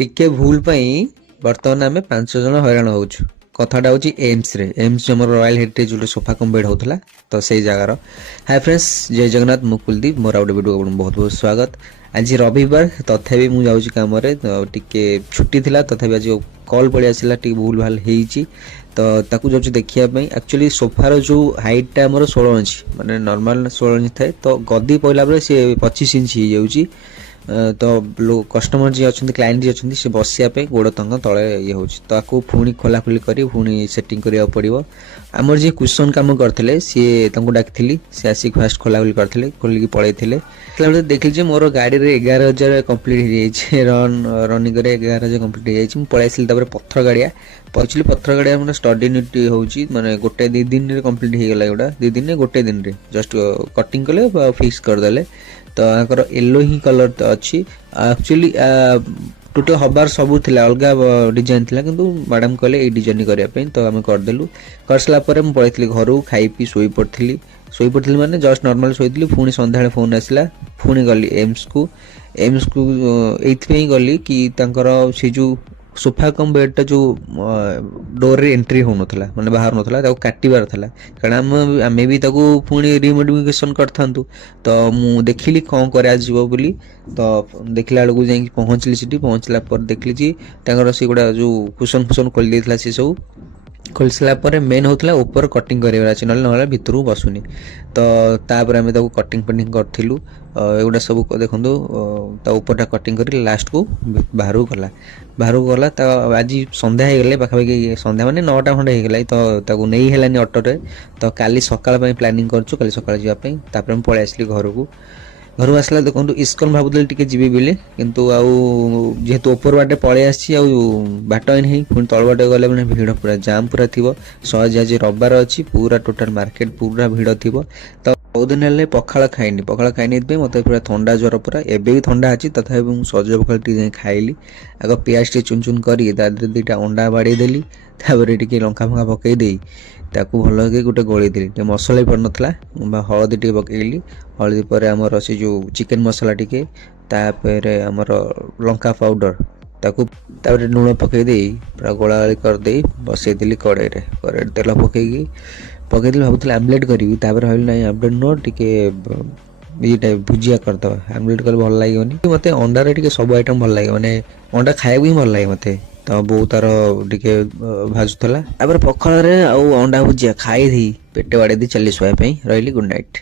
टिके भूल बर्तमान आम 5 जन हैरान होचु। कथाटा हूँ एम्स रे एम्स जो रॉयल हेरिटेज जो सोफा कम बेड होता तो से जगार। हाय फ्रेंड्स, जय जगन्नाथ, मु कुलदीप, मोर आउट वीडियो को बहुत बहुत स्वागत। आज रविवार तथापि मुझे जाऊँ कम टिके छुट्टी थिला तथापि आज कॉल पड़े आसला टी भूल भाल होती तो ताकू जाऊँ देखापी। एक्चुअली सोफार जो हाइटा आमर 16 इंच माने नॉर्मल 16 इंच थाए तो गदी पड़ला बेले सी 25 इंच हो जाऊँगी। तो कस्टमर जी अच्छा क्लाइंट जी अच्छा सी बसापी गोड़ तंग तले ये हो ताकू पुणी खोलाखोली कर पुणी सेटिंग करा पड़ो। आमर जी कुशन कम करते सी डाकी सी आसिक फास्ट खोलाखोली करते खोलिकी पलैते देखिए मोर गाड़ी में 11,000 कम्प्लीट हो रनिंग 11,000 कम्प्लीट हो पलैसी। पत्थर गाड़िया पहुँचली पत्थर गाड़िया मैंने स्टडी यूनिट होची माने गोटे 2 दिन रे कंप्लीट हो गला। गुड़ा 2 दिन गोटे दिन रे जस्ट कटिंग कले फिक्स करदे तो आकर येलो ही कलर तो अच्छी। एक्चुअली टोटल हबार सबू थिला अलग डिजाइन थिला किंतु मैडम कहले ए डिजाइन करने तो आम करदेलु। कर सारापर मुझे पलैली घर खाई पी शोई पड़ी माने जस्ट नॉर्मल शोई पुणी संध्या फोन आसला पुणी गली एम्स को ये गली कि से जो सोफा कम बेडटा जो डोर रे एंट्री हो नथला माने बाहर नथला ताको काटिबार थला कारण आमे भी ताको पुणी रिमोडिफिकेशन करथांतु तो मु देखिली कोन करा जीवो बोली तो देखला बेलू जाई पहुंचली सिटी पहुंचला पर देखली जी ताकर से गुडा जो कुशन फुशन खोल देथला से सब खोल सारा पर मेन होता ऊपर कटिंग करार अच्छे ना भितर बसुनी तो तापर आम कटिंग पेटिंग करूँ। एगुड़ा सब देखो ऊपरटा कटिंग कर लास्ट को बाहर गला तो आज संध्या हो गले पाखापाखि संध्या माने 9टा खंडे हो गला तो नहीं है ऑटोरे तो काली सकाळ प्लानिंग करूँ काली सकाळ जावाई पलि आसली घर आसला देखो इस्कन भावुली टी जी बोली किंतु जेहेतु ओपर बाटे पलि आसी बाट नहीं पुणी तल बाटे गले मैंने भिड़ पूरा जाम पूरा थी सहज आज रविवार अच्छी पूरा टोटाल मार्केट पूरा भिड़ थी तो बहुत दिन है पखाड़ खाईनी मत पूरा थंडा ज्वर पूरा एवं भी थंडा अच्छी तथा सज पखाड़ टी खाइली आग पियाज टे चुन चुन कर 2टा अंडा बाड़ी देली टी लंका फंका पकईदे ताकू भल के गोटे गोली मसला पड़ नाला हलदी टे पकईली हलदी पर आमर से जो चिकेन मसला टिके तापर आमर लंका पाउडर ताकू तापर लुण पकईदे पूरा गोलागोली करदे बसईदेली कड़े तेल पकईकी भावुली आमलेट करी भाई ना आमलेट नुह टे ये भुजिया करदे आमलेट कले भल लगे मत अंडार टे सब आइटम भल लगे माने अंडा खाया भी भल लगे मत तो बो तार टे भाजुला पखाड़ अंडा भुजिया खाई पेट बाड़े चली शोया रही। Good night.